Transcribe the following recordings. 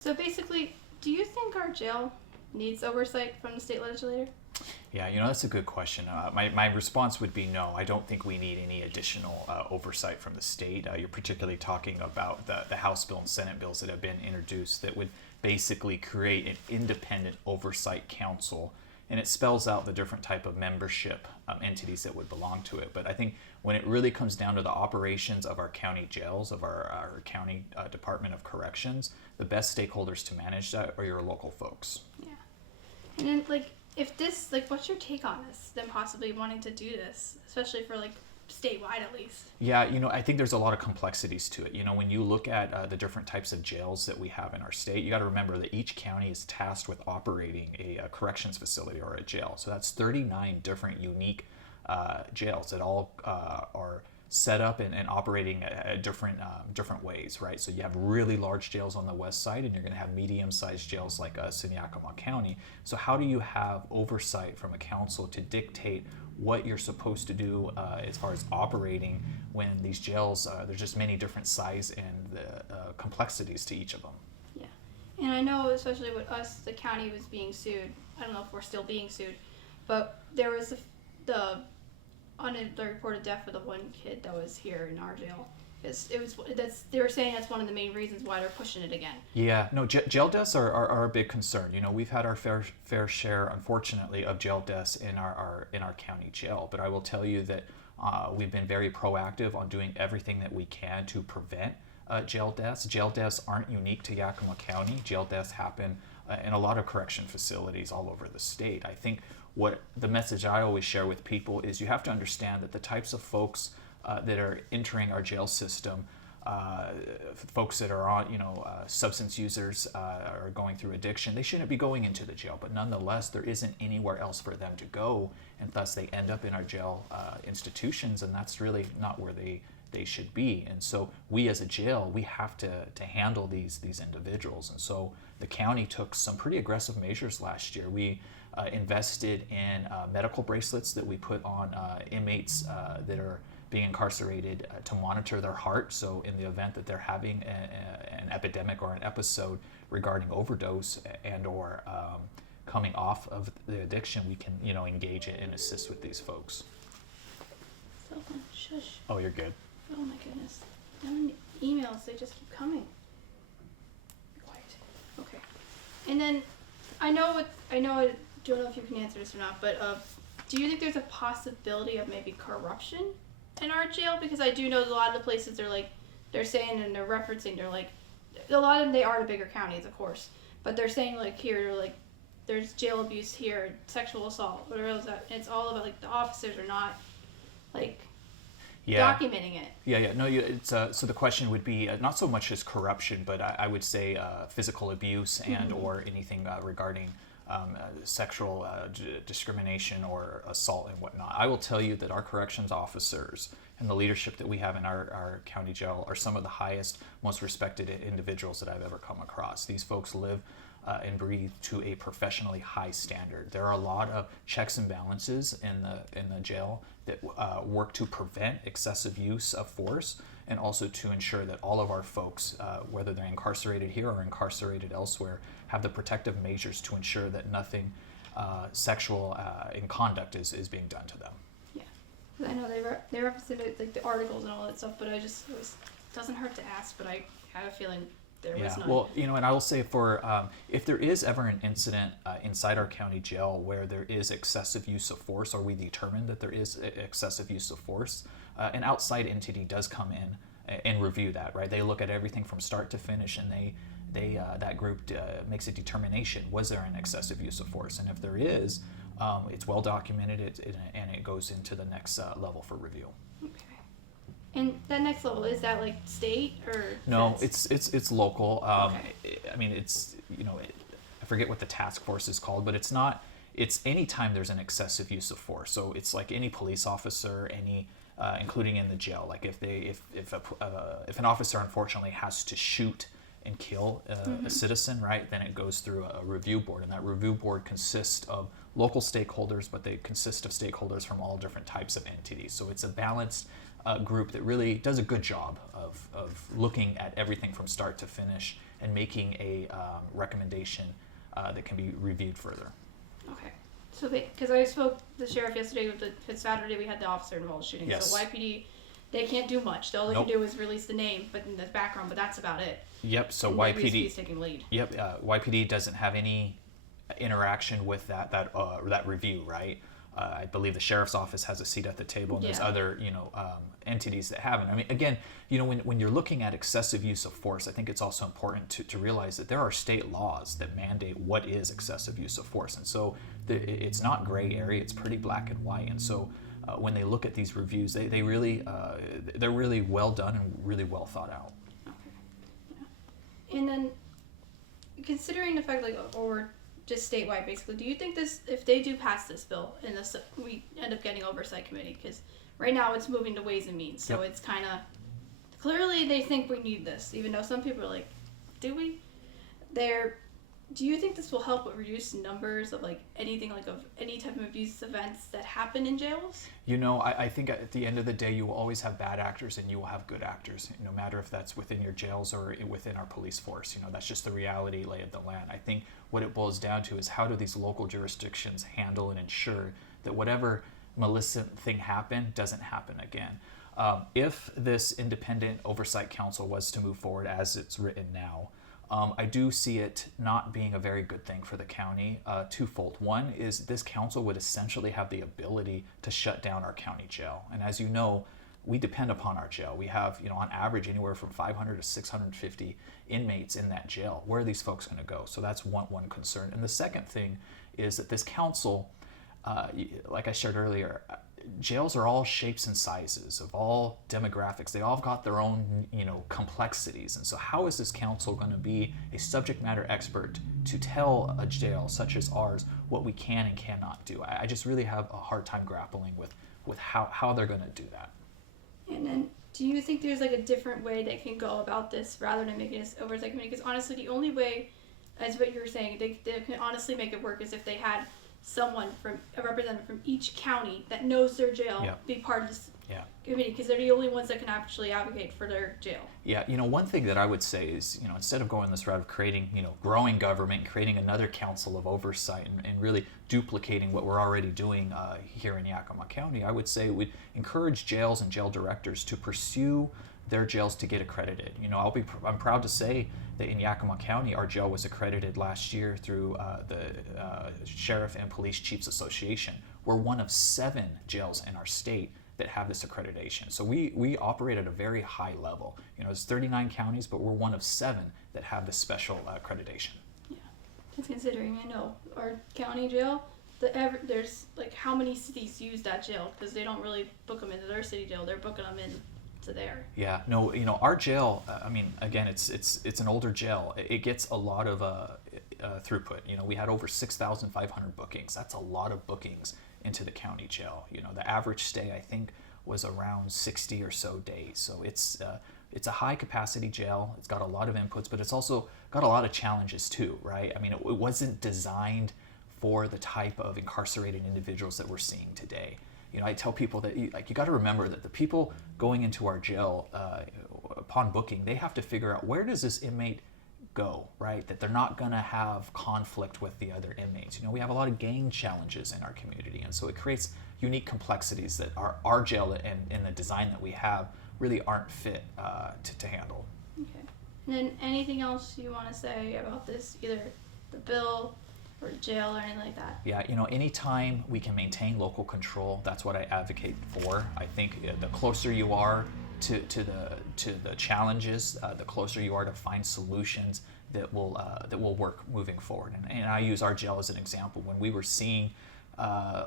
So basically, do you think our jail needs oversight from the state legislature? Yeah, that's a good question. My response would be no. I don't think we need any additional oversight from the state. You're particularly talking about the House bill and Senate bills that have been introduced that would basically create an independent oversight council, and it spells out the different type of membership entities that would belong to it. But I think when it really comes down to the operations of our county jails, of our county Department of Corrections, the best stakeholders to manage that are your local folks. Yeah. And then, if this, what's your take on this? Them possibly wanting to do this, especially for, statewide at least? Yeah, I think there's a lot of complexities to it. When you look at the different types of jails that we have in our state, you got to remember that each county is tasked with operating a corrections facility or a jail. So that's 39 different unique jails that all are set up and operating at different ways, right? So you have really large jails on the west side, and you're going to have medium-sized jails like us in Yakima County. So how do you have oversight from a council to dictate what you're supposed to do as far as operating when these jails, there's just many different size and complexities to each of them? Yeah. And I know, especially with us, the county was being sued. I don't know if we're still being sued, but there was the unreported death of the one kid that was here in our jail. They were saying that's one of the main reasons why they're pushing it again. Yeah, no, jail deaths are a big concern. We've had our fair share, unfortunately, of jail deaths in our county jail. But I will tell you that we've been very proactive on doing everything that we can to prevent jail deaths. Jail deaths aren't unique to Yakima County. Jail deaths happen in a lot of correction facilities all over the state. I think what the message I always share with people is you have to understand that the types of folks that are entering our jail system, folks that are on, substance users are going through addiction, they shouldn't be going into the jail. But nonetheless, there isn't anywhere else for them to go, and thus they end up in our jail institutions, and that's really not where they should be. And so we as a jail, we have to handle these individuals. And so the county took some pretty aggressive measures last year. We invested in medical bracelets that we put on inmates that are being incarcerated to monitor their heart. So in the event that they're having an epidemic or an episode regarding overdose and or coming off of the addiction, we can engage and assist with these folks. Cell phone, shush. Oh, you're good. Oh my goodness. How many emails? They just keep coming. Be quiet. Okay. And then I don't know if you can answer this or not, but do you think there's a possibility of maybe corruption in our jail? Because I do know a lot of the places they're saying and they're referencing, a lot of them, they are the bigger counties, of course, but they're saying here, there's jail abuse here, sexual assault, whatever else that, and it's all about the officers are not documenting it. Yeah. No, it's so the question would be not so much as corruption, but I would say physical abuse and or anything regarding sexual discrimination or assault and whatnot. I will tell you that our corrections officers and the leadership that we have in our county jail are some of the highest, most respected individuals that I've ever come across. These folks live and breathe to a professionally high standard. There are a lot of checks and balances in the jail that work to prevent excessive use of force, and also to ensure that all of our folks, whether they're incarcerated here or incarcerated elsewhere, have the protective measures to ensure that nothing sexual in conduct is being done to them. Yeah, I know they represented the articles and all that stuff, but it doesn't hurt to ask. But I had a feeling there was none. Well, and I will say if there is ever an incident inside our county jail where there is excessive use of force, or we determine that there is excessive use of force, an outside entity does come in and review that, right? They look at everything from start to finish, and that group makes a determination: was there an excessive use of force? And if there is, it's well documented, and it goes into the next level for review. Okay. And that next level, is that state or? No, it's local. Okay. I mean, it's I forget what the task force is called, but it's not. It's anytime there's an excessive use of force. So it's like any police officer, including in the jail. If an officer unfortunately has to shoot and kill a citizen, right, then it goes through a review board, and that review board consists of local stakeholders, but they consist of stakeholders from all different types of entities. So it's a balanced group that really does a good job of looking at everything from start to finish and making a recommendation that can be reviewed further. Okay. So because I spoke to the sheriff yesterday, because Saturday we had the officer involved shooting. Yes. So YPD, they can't do much. All they Nope. can do is release the name, but in the background, but that's about it. Yep. So And YPD is taking lead. Yep. YPD doesn't have any interaction with that review, right? I believe the sheriff's office has a seat at the table, and there's other entities that haven't. I mean, again, when you're looking at excessive use of force, I think it's also important to realize that there are state laws that mandate what is excessive use of force, and so it's not gray area; it's pretty black and white. And so when they look at these reviews, they really they're really well done and really well thought out. Okay. Yeah. And then, considering the fact, or just statewide, basically, do you think if they do pass this bill and we end up getting oversight committee, because right now it's moving to Ways and Means, so it's kind of clearly they think we need this, even though some people are like, do we? Do you think this will help with reduce numbers of anything of any type of abuse events that happen in jails? I think at the end of the day, you will always have bad actors and you will have good actors, no matter if that's within your jails or within our police force. That's just the reality lay of the land. I think what it boils down to is how do these local jurisdictions handle and ensure that whatever malevolent thing happened doesn't happen again. If this independent oversight council was to move forward as it's written now, I do see it not being a very good thing for the county, twofold. One is this council would essentially have the ability to shut down our county jail. And as you know, we depend upon our jail. We have, on average, anywhere from 500 to 650 inmates in that jail. Where are these folks going to go? So that's one concern. And the second thing is that this council, like I shared earlier, jails are all shapes and sizes of all demographics. They all got their own, complexities. And so how is this council going to be a subject matter expert to tell a jail such as ours what we can and cannot do? I just really have a hard time grappling with how they're going to do that. And then, do you think there's a different way they can go about this rather than making this oversight committee? Because honestly, the only way, as what you were saying, they can honestly make it work is if they had a representative from each county that knows their jail be part of this committee, because they're the only ones that can actually advocate for their jail. Yeah, one thing that I would say is, instead of going this route of creating, growing government, creating another council of oversight and really duplicating what we're already doing here in Yakima County, I would say we'd encourage jails and jail directors to pursue their jails to get accredited. I'm proud to say that in Yakima County, our jail was accredited last year through the Sheriff and Police Chiefs Association. We're one of 7 jails in our state that have this accreditation. So we operate at a very high level. It's 39 counties, but we're one of 7 that have this special accreditation. Yeah, just considering, I know our county jail, there's how many cities use that jail, because they don't really book them into their city jail, they're booking them in to there. Yeah, no, our jail, again, it's an older jail. It gets a lot of throughput. We had over 6,500 bookings. That's a lot of bookings into the county jail. The average stay, I think, was around 60 or so days. So it's a high capacity jail. It's got a lot of inputs, but it's also got a lot of challenges too, right? It wasn't designed for the type of incarcerated individuals that we're seeing today. I tell people that you got to remember that the people going into our jail upon booking, they have to figure out, where does this inmate go, right? That they're not going to have conflict with the other inmates. We have a lot of gang challenges in our community, and so it creates unique complexities that our jail and the design that we have really aren't fit to handle. Okay. And then anything else you want to say about this, either the bill or jail or anything like that? Yeah, anytime we can maintain local control, that's what I advocate for. I think the closer you are to the challenges, the closer you are to find solutions that will work moving forward. And I use our jail as an example. When we were seeing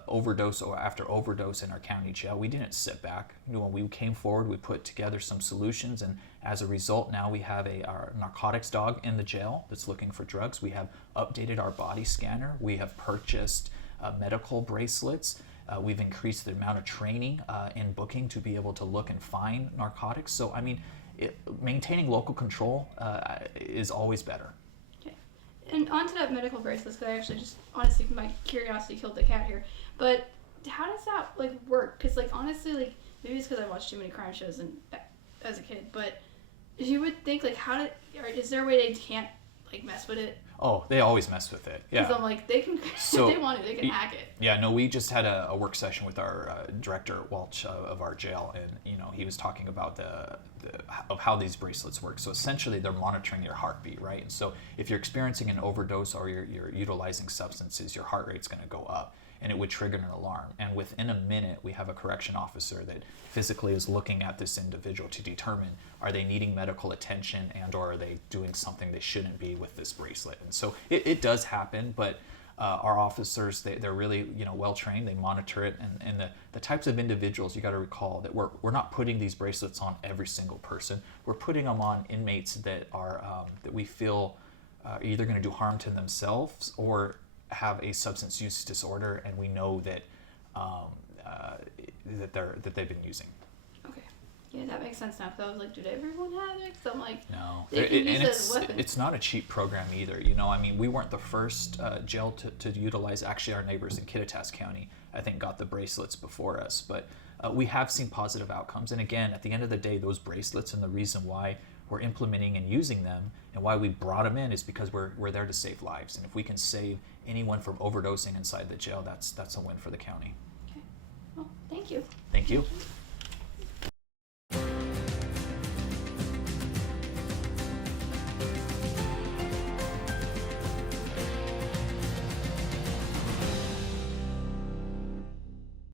overdose or after overdose in our county jail, we didn't sit back. When we came forward, we put together some solutions, and as a result, now we have our narcotics dog in the jail that's looking for drugs. We have updated our body scanner. We have purchased medical bracelets. We've increased the amount of training in booking to be able to look and find narcotics. So, maintaining local control is always better. And onto that medical bracelets, because I actually just, honestly, my curiosity killed the cat here. But how does that, work? Because, honestly, maybe it's because I watched too many crime shows as a kid, but you would think like is there a way they can't like mess with it? Oh, they always mess with it. Yeah. Because I'm like, they can, So, if they want to, they can hack it. Yeah, no, we just had a work session with our director Walsh of our jail, and he was talking about of how these bracelets work. So essentially, they're monitoring your heartbeat, right? And so if you're experiencing an overdose or you're utilizing substances, your heart rate's going to go up, and it would trigger an alarm. And within a minute, we have a correction officer that physically is looking at this individual to determine, are they needing medical attention and or are they doing something they shouldn't be with this bracelet. And so it does happen, but our officers, they're really well trained. They monitor it, and the types of individuals, you got to recall that we're not putting these bracelets on every single person. We're putting them on inmates that are that we feel are either going to do harm to themselves or have a substance use disorder, and we know that that they've been using. Okay, yeah, that makes sense now. Because I was like, did everyone have it? Because I'm like, no, they can use it as a weapon. It's not a cheap program either. I mean, we weren't the first jail to utilize. Actually, our neighbors in Kittitas County, I think, got the bracelets before us, but we have seen positive outcomes. And again, at the end of the day, those bracelets, and the reason why we're implementing and using them and why we brought them in is because we're there to save lives. And if we can save anyone from overdosing inside the jail, that's a win for the county. Okay. Well, thank you. Thank you.